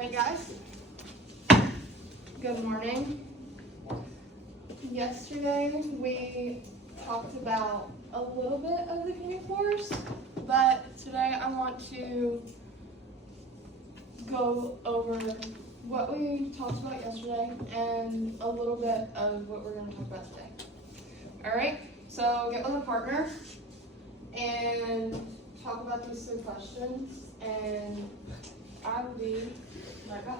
Alright guys, good morning. Yesterday we talked about a little bit of the Punic Wars, but today I want to go over what we talked about yesterday and a little bit of what we're going to talk about today. Alright, so get with a partner and talk about these 3 questions, and I will be right back.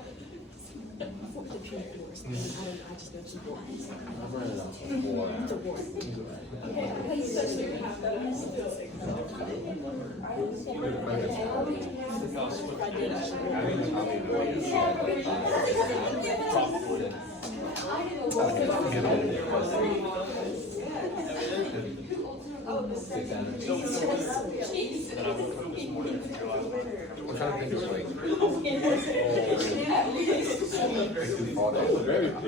What kind of thing is like?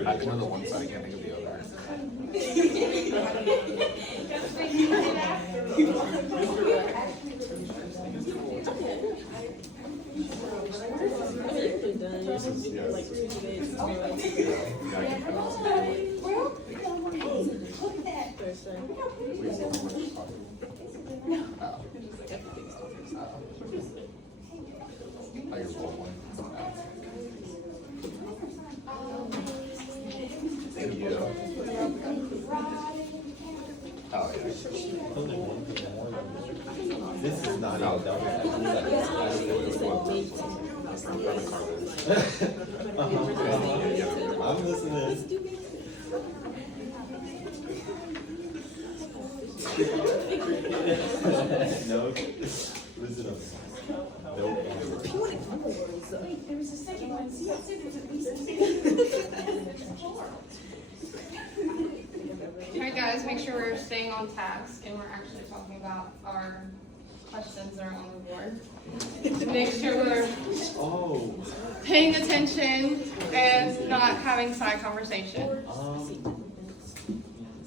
I can know the one side, I can't think of the other. This is not even double. I'm listening. No, listen up. Nope. Wait, there was a second one. See, I said there's at least Alright guys, make sure we're staying on task and we're actually talking about our questions that are on the board. Make sure we're paying attention and not having side conversation.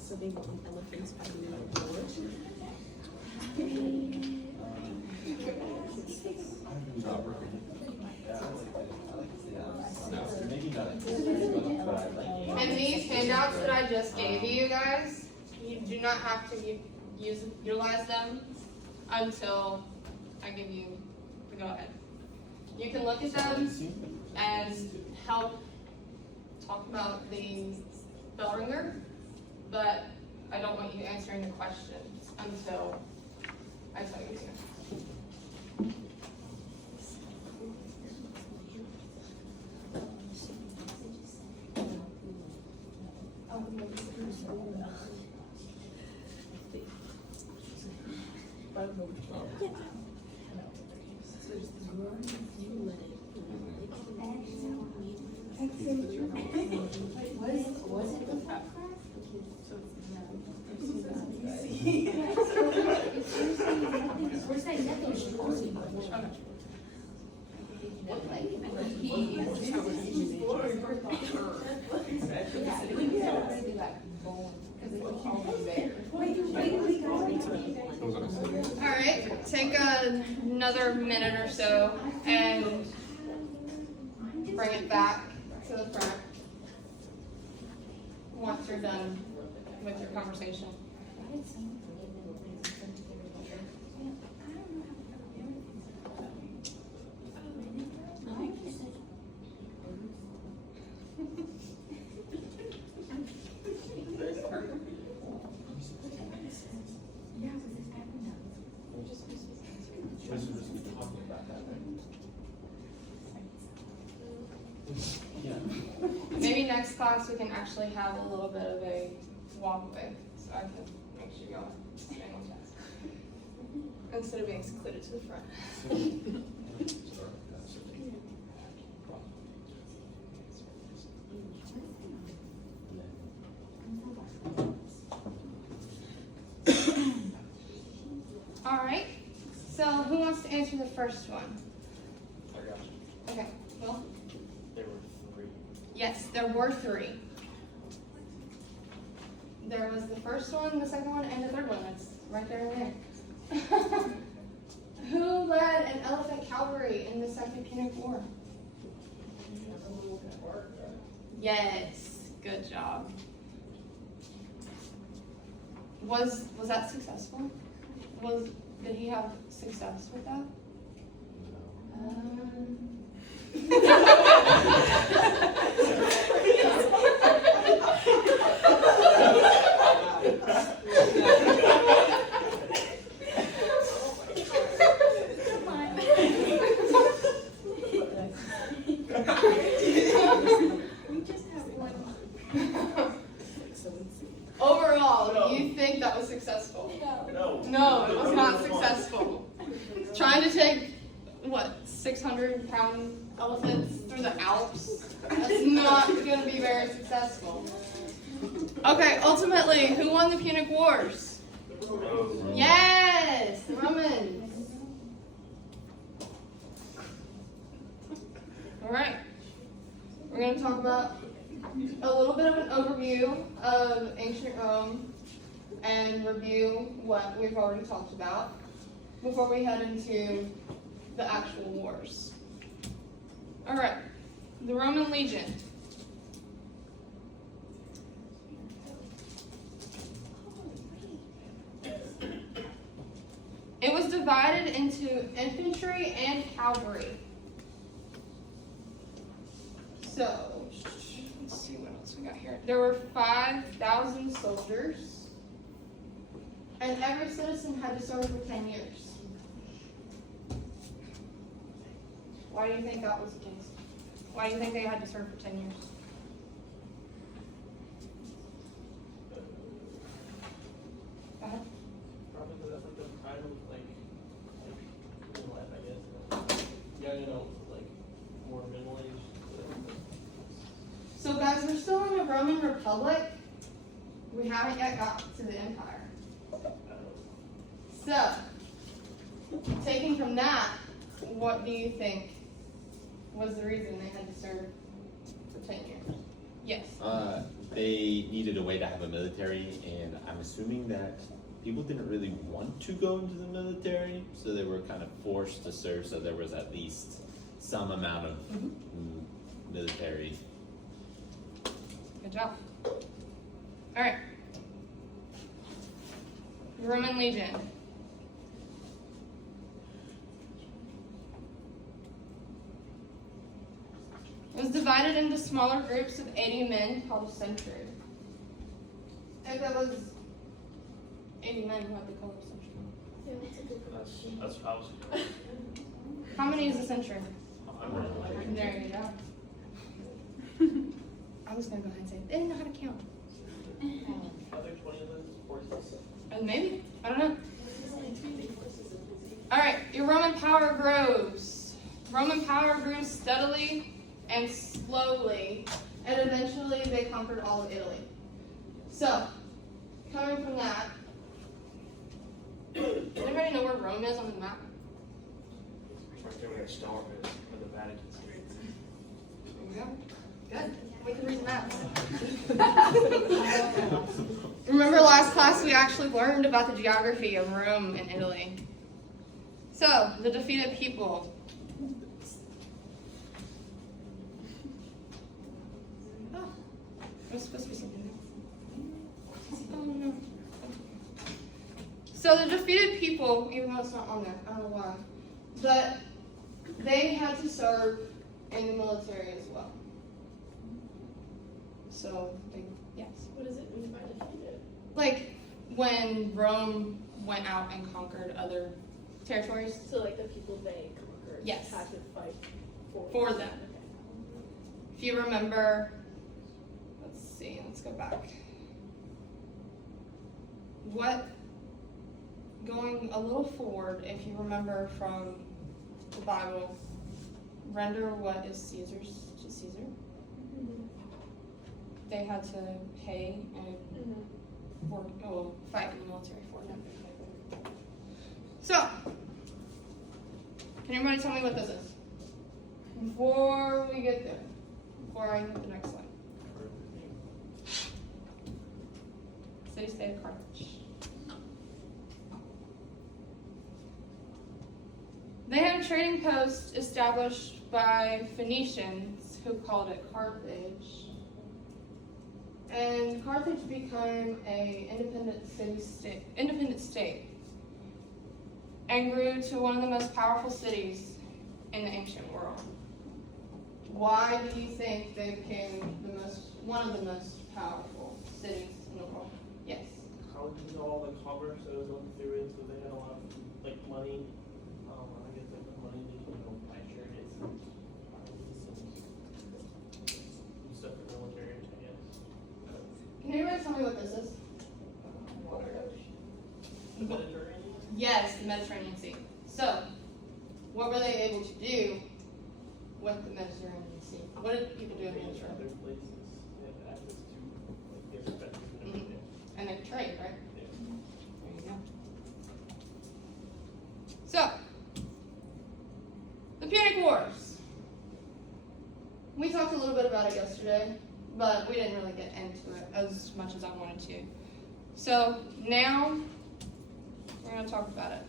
So they want elephants by the And these handouts that I just gave you guys, you do not have to utilize them until I give you the go-ahead. You can look at them and help talk about the bell ringer, but I don't want you answering the questions until I tell you to. Alright, take another minute or so and bring it back to the front once you're done with your conversation. Maybe next class we can actually have a little bit of a walkway, so I can make sure y'all stay on task instead of being secluded to the front. All right. So who wants to answer the first one? I got you. Okay. Well. There were 3. Yes, there were 3. There was the first one, the second one, and the third one. That's right there in there. Who led an elephant cavalry in the Second Punic War? Yes, good job. Was that successful? Did he have success with that? We just have one. Overall, do you think that was successful? No. No, it was not successful. Trying to take, 600-pound elephants through the Alps? That's not going to be very successful. Okay, ultimately, who won the Punic Wars? Yes, the Romans. All right. We're going to talk about a little bit of an overview of ancient Rome and review what we've already talked about before we head into the actual wars. All right, the Roman legion. It was divided into infantry and cavalry. So, let's see what else we got here. There were 5,000 soldiers, and every citizen had to serve for 10 years. Why do you think that was the case? Why do you think they had to serve for 10 years? Go ahead. Probably because that's like the prime of in life, I guess. Young adults, like more middle aged. So guys, we're still in the Roman Republic. We haven't yet got to the empire. So, taking from that, what do you think was the reason they had to serve for 10 years? Yes. They needed a way to have a military, and I'm assuming that people didn't really want to go into the military, so they were kind of forced to serve, so there was at least some amount of military. Good job. All right. Roman legion. It was divided into smaller groups of 80 men called a century. If that was 80 men, what they call a century? Yeah, that's a good question. That's what I was. How many is a century? There you go. I was gonna go ahead and say they didn't know how to count. Are there 20 of those horses? Maybe. I don't know. All right, your Roman power grows. Roman power grew steadily and slowly, and eventually they conquered all of Italy. So, coming from that, does anybody know where Rome is on the map? Right there where the star is, where the Vatican There we go. Good. We can read maps. Remember last class we actually learned about the geography of Rome and Italy. So, the defeated people. Oh, there's supposed to be something there. Oh no. So the defeated people, even though it's not on there, I don't know why, but they had to serve in the military as well. So, yes. What does it mean by defeated? Like when Rome went out and conquered other territories. So like the people they conquered Yes. had to fight For them. If you remember, let's go back. Going a little forward, if you remember from the Bible, render what is Caesar's to Caesar. They had to pay and fight in the military for them. So, can everybody tell me what this is? Before we get there, before I hit the next slide. City-state of Carthage. They had a trading post established by Phoenicians who called it Carthage. and Carthage became a independent state, and grew to one of the most powerful cities in the ancient world. Why do you think they became one of the most powerful cities in the world? Yes. How did you know all the commerce that was going through it? So they had a lot of like money. I guess like the money to buy chariots and armies and stuff for military. I guess. Can anybody tell me what this is? The Mediterranean. Yes, the Mediterranean Sea. So, what were they able to do with the Mediterranean Sea? What did people do in the Mediterranean? Other places they have access to like different countries and everything. And they trade, right? Yeah. There you go. So, the Punic Wars. We talked a little bit about it yesterday, but we didn't really get into it as much as I wanted to. So, now we're going to talk about it.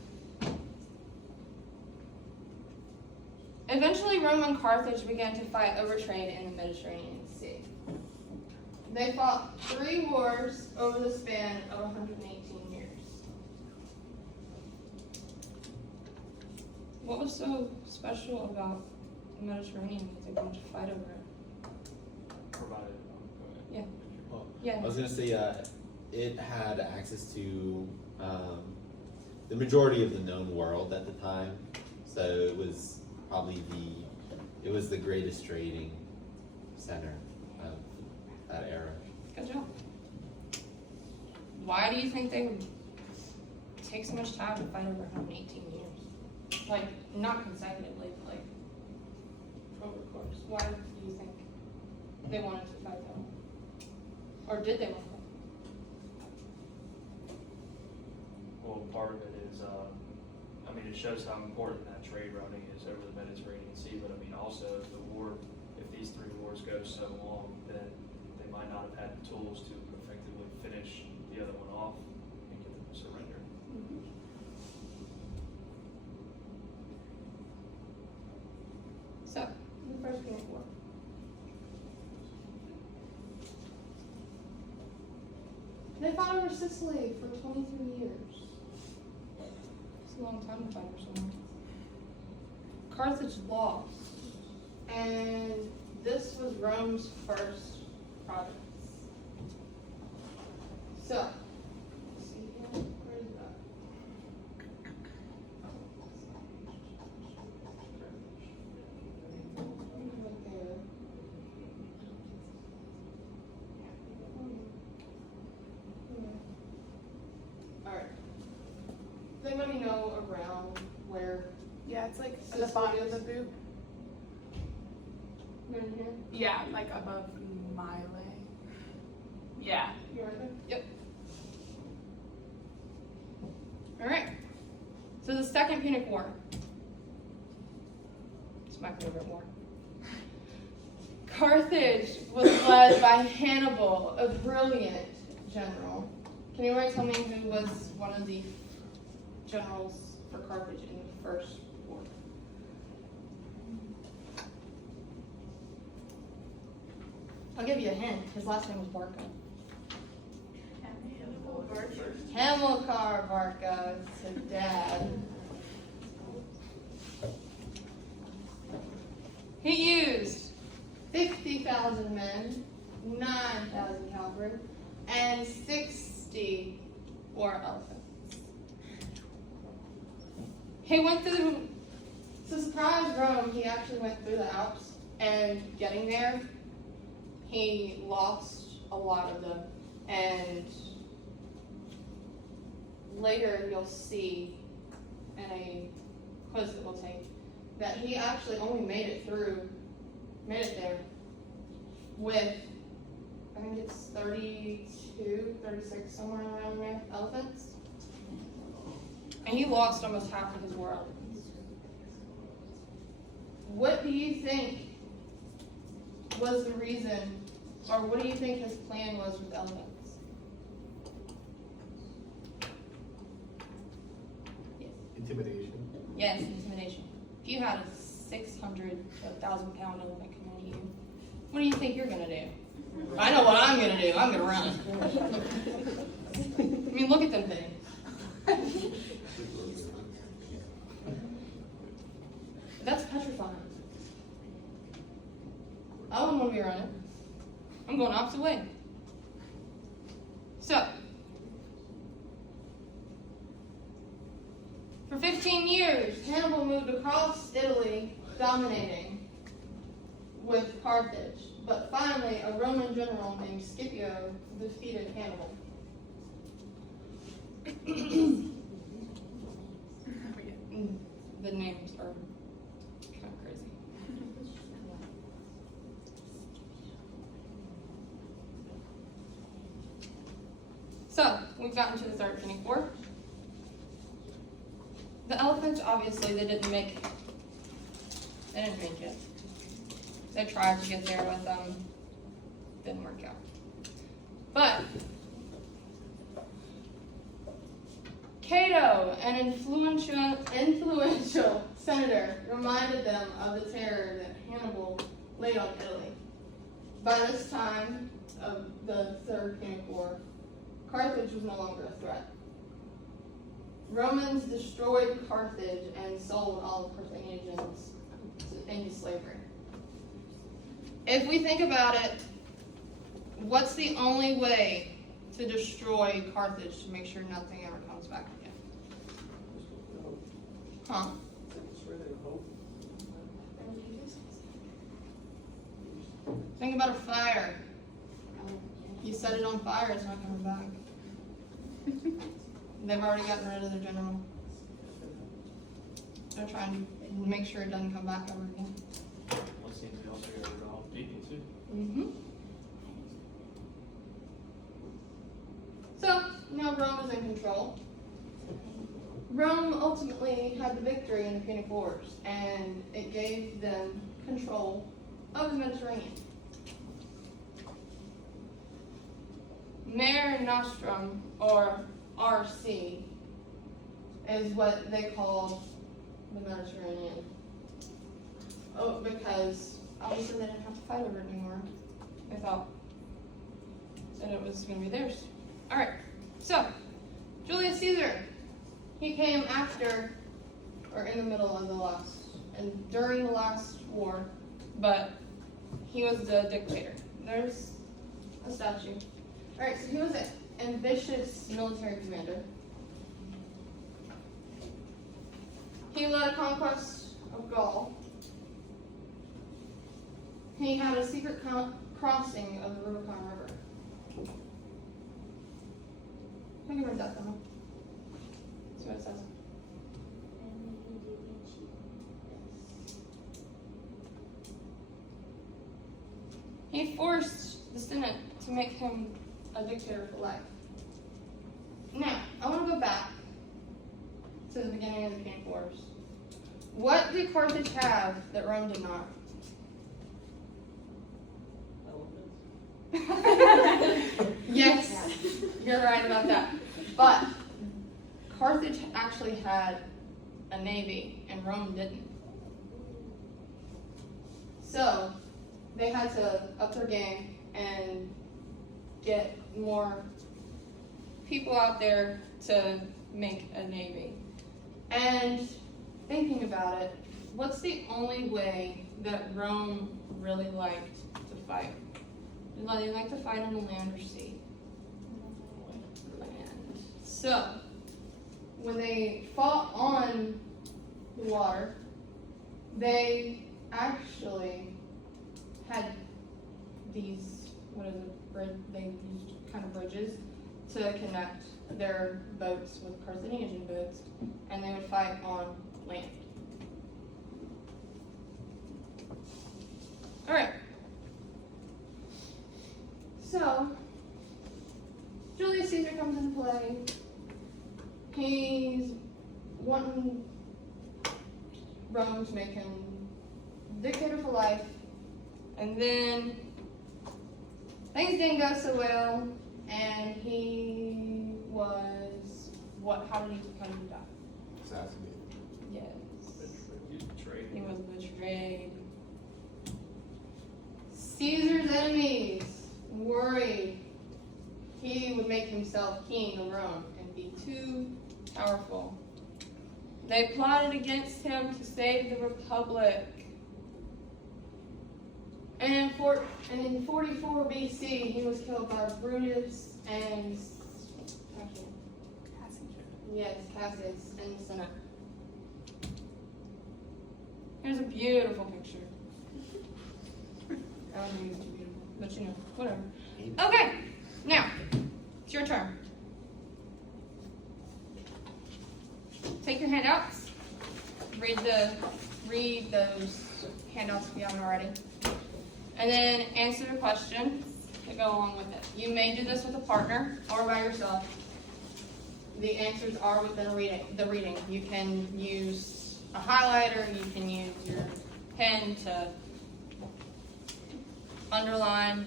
Eventually, Rome and Carthage began to fight over trade in the Mediterranean Sea. They fought 3 wars over the span of 118 years. What was so special about the Mediterranean that they wanted to fight over it? Provided. Yeah. Well, Yeah. I was gonna say, it had access to the majority of the known world at the time, so it was probably the greatest trading center of that era. Good job. Why do you think they would take so much time to fight over 118 years? Like, not consecutively, but like, over the course. Why do you think they wanted to fight that long? Or did they want to? Well, part of it is, it shows how important that trade routing is over the Mediterranean Sea, but also the war, if these 3 wars go so long, then they might not have had the tools to effectively finish the other one off and get them to surrender. So, the First Punic War. They fought over Sicily for 23 years. It's a long time to fight over someone. Carthage lost, and this was Rome's first province. So, let's see here, where is that? Right there. Alright. Does anybody know around where? Yeah, it's like at the Sicily bottom of is? the boot. Right here? Yeah, like above Mile. Yeah. You right there? Yep. Alright. So the Second Punic War. It's my favorite war. Carthage was led by Hannibal, a brilliant general. Can anybody tell me who was one of the generals for Carthage in the first war? I'll give you a hint. His last name was Barca. Hamilcar Barca, it's his dad. He used 50,000 men, 9,000 cavalry, and 60 war elephants. He went through, to surprise Rome, he actually went through the Alps, and getting there, he lost a lot of them, and later you'll see in a quiz that we'll take that he actually only made it there with, I think it's 32, 36, somewhere around there, elephants. And he lost almost half of his war elephants. What do you think was the reason, or what do you think his plan was with elephants? Intimidation. Yes, intimidation. If you had a 600 to 1,000 pound elephant coming at you, what do you think you're gonna do? I know what I'm gonna do. I'm gonna run. I mean, look at them things. That's petrifying. I wouldn't want to be running. I'm going opposite way. So, for 15 years, Hannibal moved across Italy, dominating with Carthage. But finally, a Roman general named Scipio defeated Hannibal. The names are kind of crazy. So, we've gotten to the third Punic War. The elephants, obviously, they didn't make it. They tried to get there with them, didn't work out. But Cato, an influential senator, reminded them of the terror that Hannibal laid on Italy. By this time of the Third Punic War, Carthage was no longer a threat. Romans destroyed Carthage and sold all the Carthaginians into slavery. If we think about it, what's the only way to destroy Carthage to make sure nothing ever comes back again? Huh? Think about a fire. You set it on fire, it's not coming back. They've already gotten rid of their general. They're trying to make sure it doesn't come back ever again. Well, it seems we also got rid of all the people too. Mm-hmm. So, now Rome is in control. Rome ultimately had the victory in the Punic Wars, and it gave them control of the Mediterranean. Mare Nostrum, or RC, is what they called the Mediterranean. Oh, because obviously they didn't have to fight over it anymore. They thought that it was going to be theirs. Alright, so Julius Caesar, he came after, or in the middle of the last, and during the last war, but he was the dictator. There's a statue. Alright, so he was an ambitious military commander. He led a conquest of Gaul. He had a secret crossing of the Rubicon River. I can read that down. See what it says. He forced the Senate to make him a dictator for life. Now, I want to go back to the beginning of the Punic Wars. What did Carthage have that Rome did not? Yes, you're right about that. But Carthage actually had a navy, and Rome didn't. So they had to up their game and get more people out there to make a navy. And thinking about it, what's the only way that Rome really liked to fight? They like to fight on the land or sea? Land. So, when they fought on the water, they actually had these, they used kind of bridges to connect their boats with Carthaginian boats, and they would fight on land. Alright. So, Julius Caesar comes into play. He's wanting Rome to make him dictator for life, and then things didn't go so well, and he was how did he die? Assassinated. Yes. He was betrayed. He was betrayed. Caesar's enemies worried he would make himself king of Rome and be too powerful. They plotted against him to save the Republic. And in 44 BC, he was killed by Brutus and Cassius in the Senate. Here's a beautiful picture. I don't think it's too beautiful, but you know, whatever. Okay, now it's your turn. Take your handouts. Read those handouts if you haven't already, and then answer the questions that go along with it. You may do this with a partner or by yourself. The answers are within the reading. You can use a highlighter. You can use your pen to underline.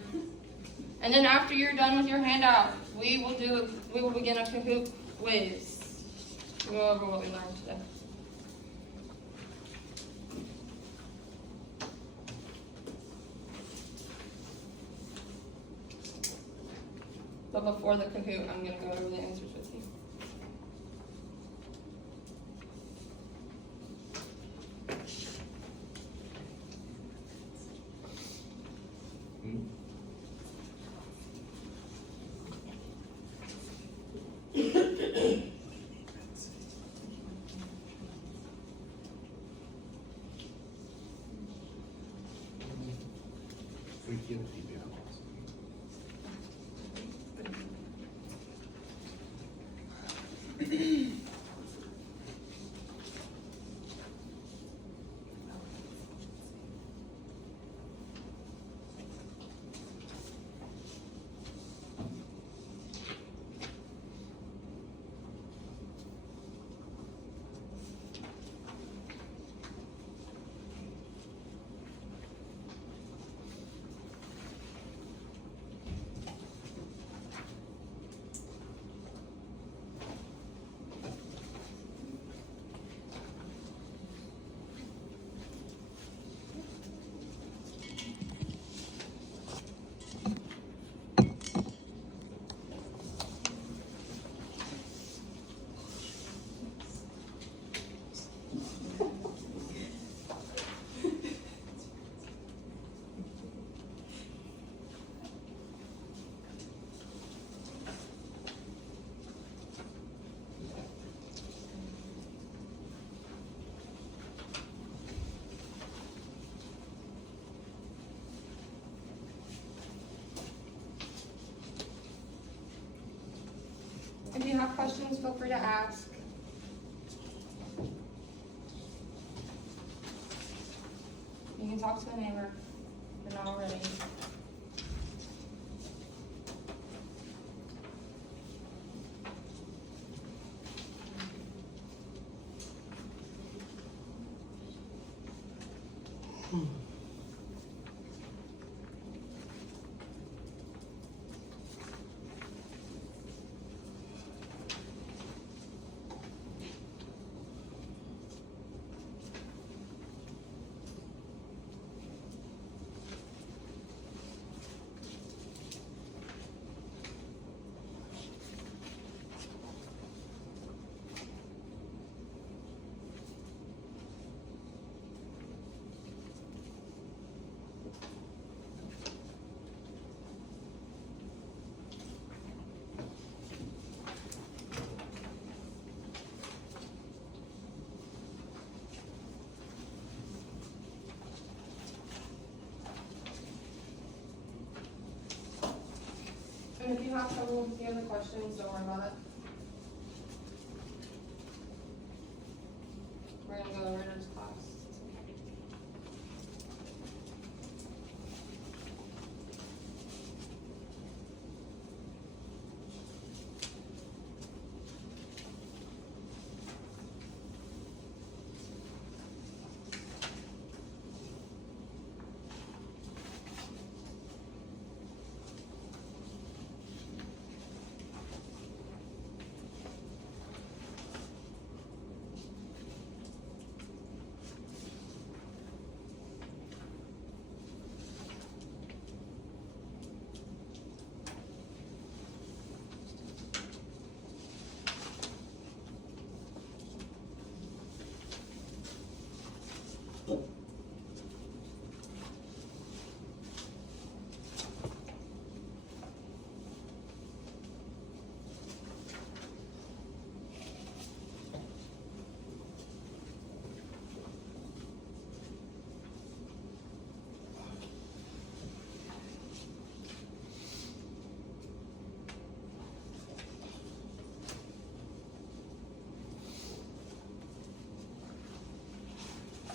And then after you're done with your handout, we will begin a Kahoot quiz. We'll go over what we learned today. But before the Kahoot, I'm going to go over the answers with you. If you have questions, feel free to ask. You can talk to a neighbor if you're not already. And if you have trouble, if you have any questions, don't worry about it. We're gonna go right into class.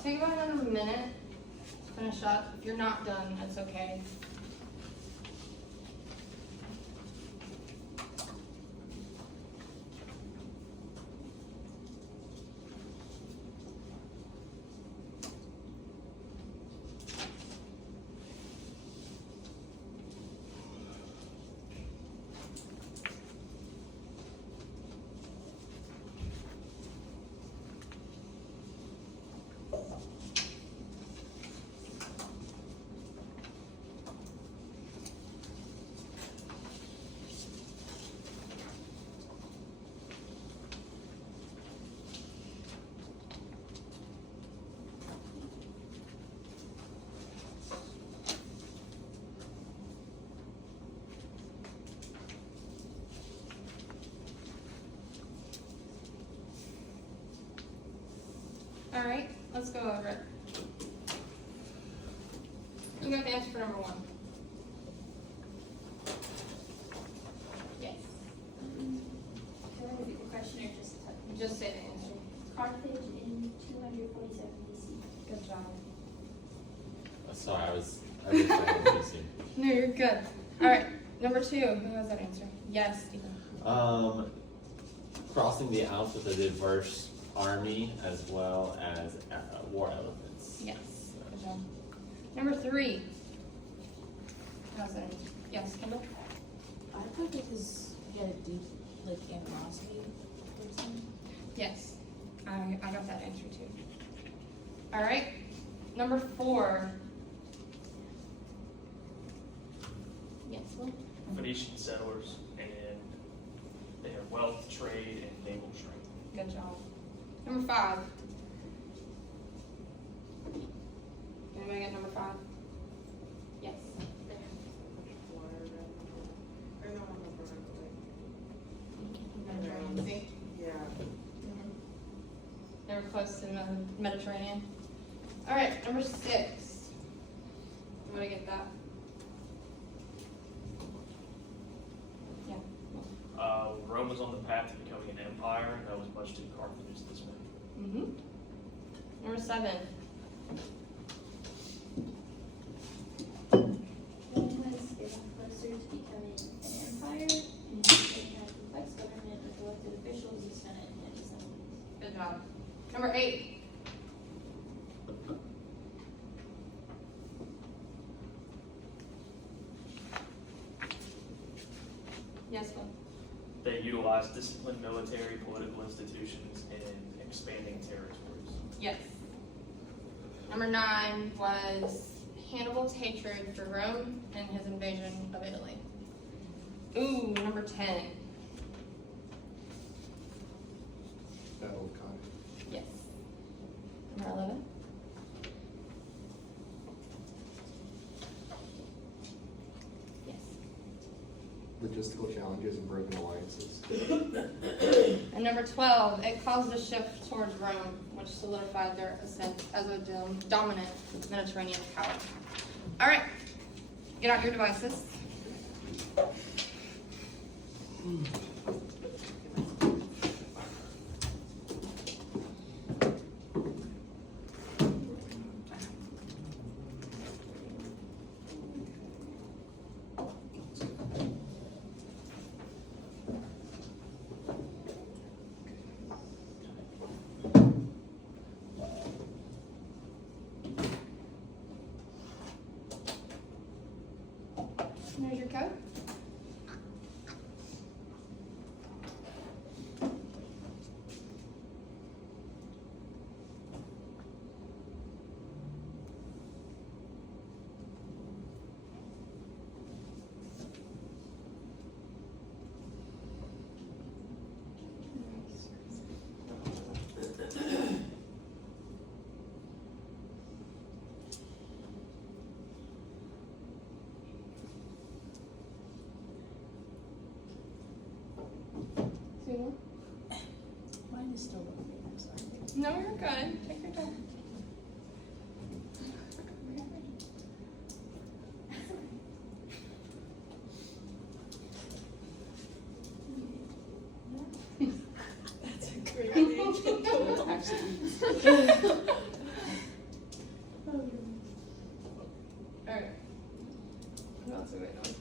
take about another minute to finish up. If you're not done, that's okay. All right, let's go over it. You got the answer for number 1. Yes. Can I repeat the question or just Just say the answer. Carthage in 247 BC? Good job. Sorry, I was trying to see. No, you're good. All right, number 2. Who has that answer? Yes, Stephen. Crossing the Alps with a diverse army as well as war elephants. Yes. Good job. Number 3. Who has that answer? Yes, Kendall. I thought because he had a deep, like, animosity or something. Yes. I got that answer too. All right. Number 4. Yes, Will. Phoenician settlers, and they have wealth, trade, and naval strength. Good job. Number 5. Anybody get number 5? Yes. Mediterranean Sea. Yeah. They were close to the Mediterranean. All right, number 6. I'm gonna get that. Yeah. Rome was on the path to becoming an empire, and that was much to Carthage's dismay. Mm-hmm. Number 7. Rome was getting closer to becoming an empire, and it had a complex government with elected officials, a senate, and assemblies. Good job. Number 8. Yes, Will. They utilized disciplined military, political institutions, and expanding territories. Yes. Number 9 was Hannibal's hatred for Rome and his invasion of Italy. Ooh, number 10. Battle of Cardiff. Yes. Number 11. Yes. Logistical challenges and broken alliances. And number 12, it caused a shift towards Rome, which solidified their ascent as a dominant Mediterranean power. All right, get out your devices. There's your code. Susan? Mine is still loading, I'm sorry. No, you're good. Take your time. That's a great age. Actually. That's a great one.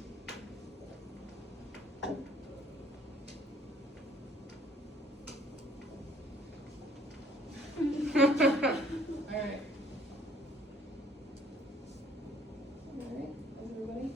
Alright. Alright, everybody?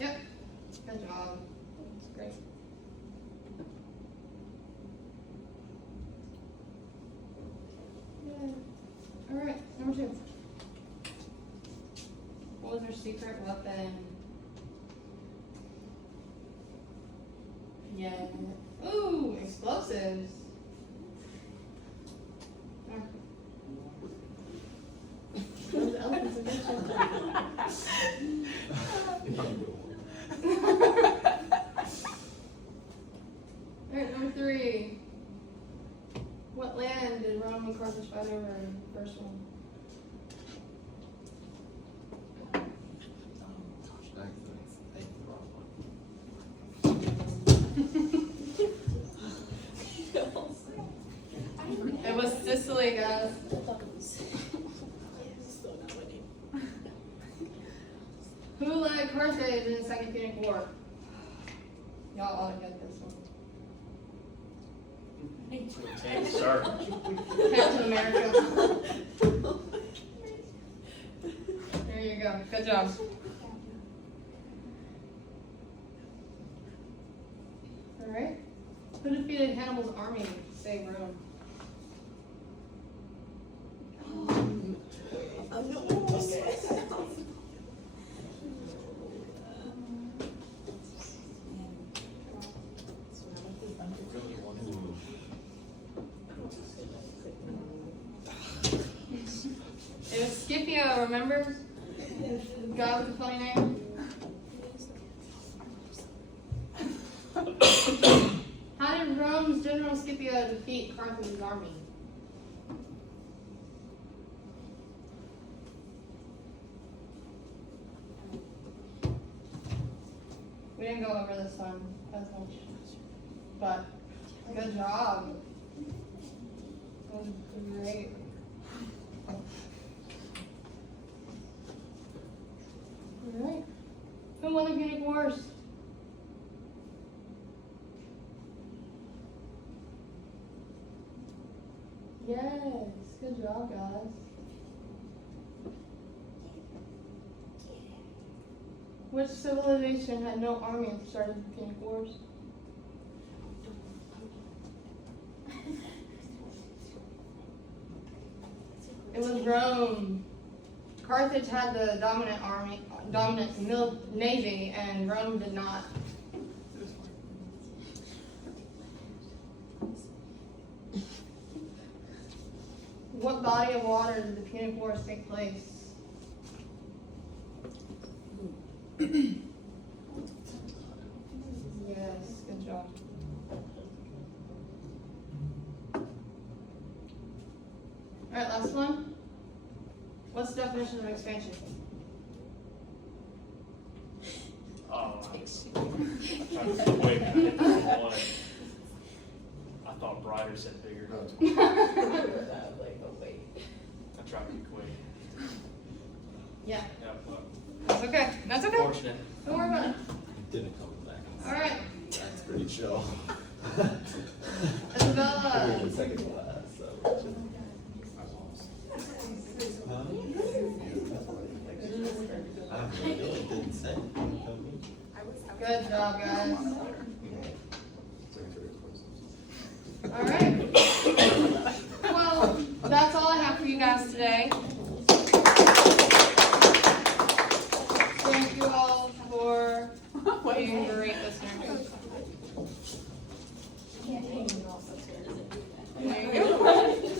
Yep, good job. That's great. Yeah. Alright, number 2. What was her secret weapon? Yeah. Ooh, explosives. Ah. Those elephants are Alright, number 3. What land did Rome and Carthage fight over in the first one? It was Sicily, guys. Who led Carthage in the Second Punic War? Y'all ought to get this one. Thanks, sir. Captain America. There you go. Good job. Alright. Who defeated Hannibal's army to save Rome? It was Scipio, remember? The guy with the funny name? How did Rome's General Scipio defeat Carthage's army? We didn't go over this one as much, but good job. That was great. Alright. Who won the Punic Wars? Yes, good job, guys. Which civilization had no army at the start of the Punic Wars? It was Rome. Carthage had the dominant army, navy, and Rome did not. What body of water did the Punic Wars take place? Yes, good job. Alright, last one. What's the definition of expansion? I'm trying to think quick. I hit the wrong one. I thought brighter said bigger. I tried to be quick. Yeah, Yeah, well, that's okay. That's okay. fortunate. Don't worry about it. Didn't come back. Alright, That's pretty chill. Isabella. The second class, so. Huh? I have no idea. It didn't say. Good job, guys. Secretary of Forces. Alright.